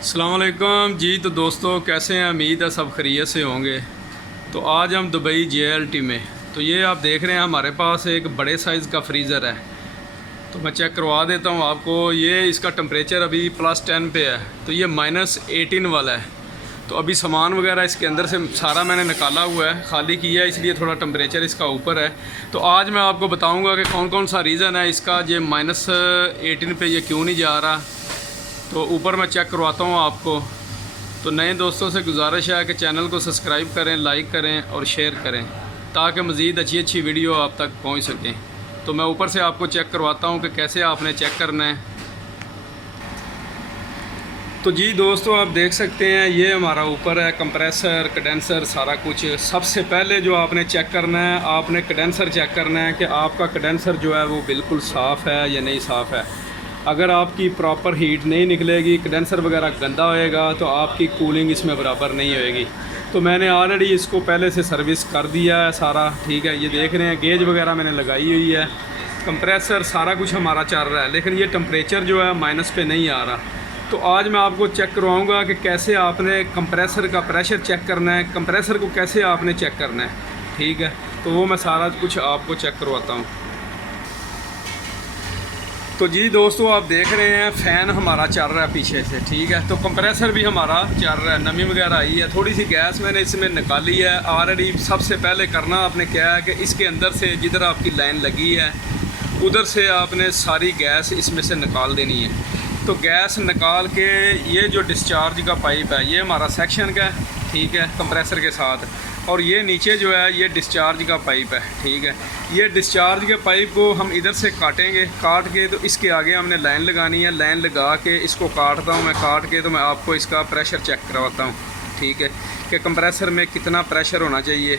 अस्सलाम वालेकुम जी। तो दोस्तों कैसे हैं, उम्मीद है सब खैरियत से होंगे। तो आज हम दुबई JLT में, तो ये आप देख रहे हैं हमारे पास एक बड़े साइज़ का फ्रीज़र है। तो मैं चेक करवा देता हूँ आपको। ये इसका टेम्परेचर अभी +10 पे है, तो ये -18 वाला है। तो अभी सामान वगैरह इसके अंदर से सारा मैंने निकाला हुआ है, खाली किया है, इसलिए थोड़ा टेम्परेचर इसका ऊपर है। तो आज मैं आपको बताऊँगा कि कौन कौन सा रीज़न है इसका, ये -18 पे ये क्यों नहीं जा रहा। तो ऊपर मैं चेक करवाता हूँ आपको। तो नए दोस्तों से गुजारिश है कि चैनल को सब्सक्राइब करें, लाइक करें और शेयर करें, ताकि मज़ीद अच्छी अच्छी वीडियो आप तक पहुँच सकें। तो मैं ऊपर से आपको चेक करवाता हूँ कि कैसे आपने चेक करना है। तो जी दोस्तों, आप देख सकते हैं ये हमारा ऊपर है कंप्रेसर, कंडेंसर, सारा कुछ। सबसे पहले जो आपने चेक करना है, आपने कंडेंसर चेक करना है कि आपका कंडेंसर जो है वो बिल्कुल साफ़ है या नहीं साफ़ है। अगर आपकी प्रॉपर हीट नहीं निकलेगी, कंडेंसर वगैरह गंदा होएगा, तो आपकी कूलिंग इसमें बराबर नहीं होएगी। तो मैंने ऑलरेडी इसको पहले से सर्विस कर दिया है सारा, ठीक है। ये देख रहे हैं गेज वगैरह मैंने लगाई हुई है, कंप्रेसर सारा कुछ हमारा चल रहा है, लेकिन ये टेम्परेचर जो है माइनस पे नहीं आ रहा। तो आज मैं आपको चेक करवाऊँगा कि कैसे आपने कंप्रेसर का प्रेशर चेक करना है, कंप्रेसर को कैसे आपने चेक करना है, ठीक है। तो वो मैं सारा कुछ आपको चेक करवाता हूँ। तो जी दोस्तों, आप देख रहे हैं फ़ैन हमारा चल रहा है पीछे से, ठीक है। तो कंप्रेसर भी हमारा चल रहा है, नमी वगैरह आई है, थोड़ी सी गैस मैंने इसमें निकाली है ऑलरेडी। सबसे पहले करना आपने क्या है कि इसके अंदर से जिधर आपकी लाइन लगी है उधर से आपने सारी गैस इसमें से निकाल देनी है। तो गैस निकाल के ये जो डिस्चार्ज का पाइप है ये हमारा सेक्शन का है, ठीक है, कंप्रेसर के साथ। और ये नीचे जो है ये डिस्चार्ज का पाइप है, ठीक है। ये डिस्चार्ज के पाइप को हम इधर से काटेंगे, काट के तो इसके आगे हमने लाइन लगानी है। लाइन लगा के इसको काटता हूँ मैं, काट के तो मैं आपको इसका प्रेशर चेक करवाता हूँ, ठीक है, कि कंप्रेसर में कितना प्रेशर होना चाहिए।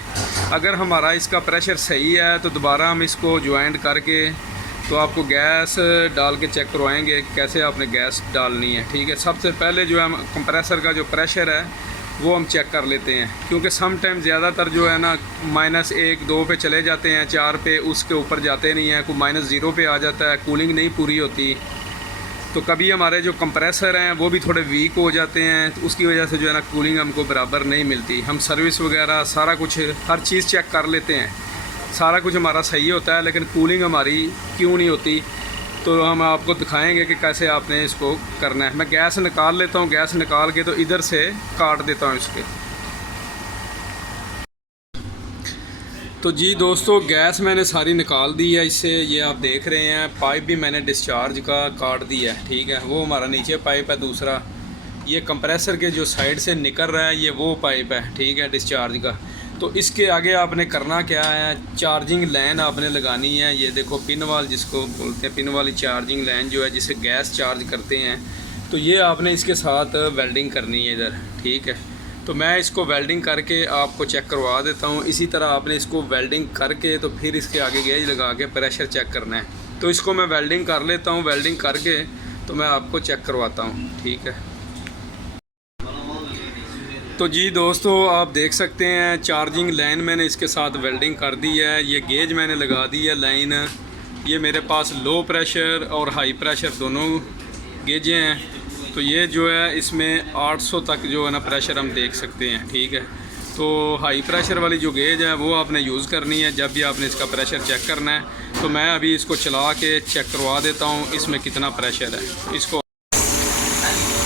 अगर हमारा इसका प्रेशर सही है तो दोबारा हम इसको ज्वाइंट करके तो आपको गैस डाल के चेक करवाएंगे कैसे आपने गैस डालनी है, ठीक है। सबसे पहले जो है हम कंप्रेसर का जो प्रेशर है वो हम चेक कर लेते हैं, क्योंकि सम टाइम ज़्यादातर जो है ना -1, 2 पे चले जाते हैं, 4 पे उसके ऊपर जाते नहीं हैं, कोई -0 पे आ जाता है, कूलिंग नहीं पूरी होती। तो कभी हमारे जो कंप्रेसर हैं वो भी थोड़े वीक हो जाते हैं, तो उसकी वजह से जो है ना कूलिंग हमको बराबर नहीं मिलती। हम सर्विस वगैरह सारा कुछ हर चीज़ चेक कर लेते हैं, सारा कुछ हमारा सही होता है, लेकिन कूलिंग हमारी क्यों नहीं होती। तो हम आपको दिखाएंगे कि कैसे आपने इसको करना है। मैं गैस निकाल लेता हूँ, गैस निकाल के तो इधर से काट देता हूँ इसके। तो जी दोस्तों, गैस मैंने सारी निकाल दी है इससे। ये आप देख रहे हैं पाइप भी मैंने डिस्चार्ज का काट दिया है, ठीक है। वो हमारा नीचे पाइप है दूसरा। ये कंप्रेसर के जो साइड से निकल रहा है ये वो पाइप है, ठीक है, डिस्चार्ज का। तो इसके आगे आपने करना क्या है, चार्जिंग लाइन आपने लगानी है। ये देखो पिन वाल जिसको बोलते हैं, पिन वाली चार्जिंग लाइन जो है जिसे गैस चार्ज करते हैं, तो ये आपने इसके साथ वेल्डिंग करनी है इधर, ठीक है। तो मैं इसको वेल्डिंग करके आपको चेक करवा देता हूँ। इसी तरह आपने इसको वेल्डिंग करके तो फिर इसके आगे गेज लगा के प्रेशर चेक करना है। तो इसको मैं वेल्डिंग कर लेता हूँ, वेल्डिंग करके तो मैं आपको चेक करवाता हूँ, ठीक है। तो जी दोस्तों, आप देख सकते हैं चार्जिंग लाइन मैंने इसके साथ वेल्डिंग कर दी है। ये गेज मैंने लगा दी है लाइन। ये मेरे पास लो प्रेशर और हाई प्रेशर दोनों गेजें हैं। तो ये जो है इसमें 800 तक जो है ना प्रेशर हम देख सकते हैं, ठीक है। तो हाई प्रेशर वाली जो गेज है वो आपने यूज़ करनी है जब भी आपने इसका प्रेशर चेक करना है। तो मैं अभी इसको चला के चेक करवा देता हूँ इसमें कितना प्रेशर है इसको।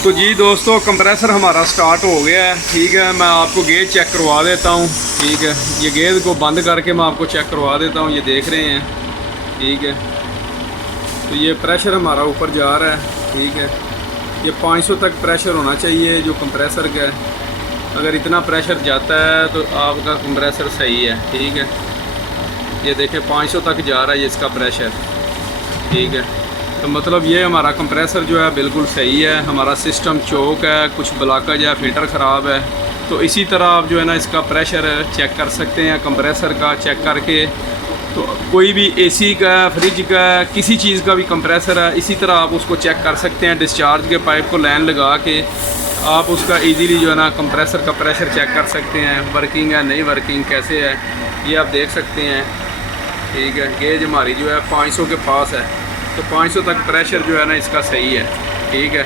तो जी दोस्तों, कंप्रेसर हमारा स्टार्ट हो गया है, ठीक है। मैं आपको गेज चेक करवा देता हूँ, ठीक है। ये गेज को बंद करके मैं आपको चेक करवा देता हूँ। ये देख रहे हैं, ठीक है। तो ये प्रेशर हमारा ऊपर जा रहा है, ठीक है। ये 500 तक प्रेशर होना चाहिए जो कंप्रेसर का है। अगर इतना प्रेशर जाता है तो आपका कंप्रेसर सही है, ठीक है। ये देखें 500 तक जा रहा है इसका प्रेशर, ठीक है। तो मतलब ये हमारा कंप्रेसर जो है बिल्कुल सही है। हमारा सिस्टम चौक है, कुछ ब्लॉकेज है, फ़िल्टर ख़राब है। तो इसी तरह आप जो है ना इसका प्रेशर चेक कर सकते हैं कंप्रेसर का चेक करके। तो कोई भी एसी का, फ्रिज का, किसी चीज़ का भी कंप्रेसर है, इसी तरह आप उसको चेक कर सकते हैं। डिस्चार्ज के पाइप को लाइन लगा के आप उसका इजीली जो है ना कंप्रेसर का प्रेशर चेक कर सकते हैं, वर्किंग है नहीं वर्किंग कैसे है, ये आप देख सकते हैं, ठीक है। गेज हमारी जो है 500 के पास है, तो 500 तक प्रेशर जो है ना इसका सही है, ठीक है।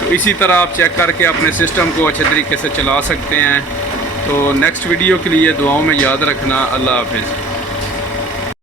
तो इसी तरह आप चेक करके अपने सिस्टम को अच्छे तरीके से चला सकते हैं। तो नेक्स्ट वीडियो के लिए दुआओं में याद रखना। अल्लाह हाफिज़।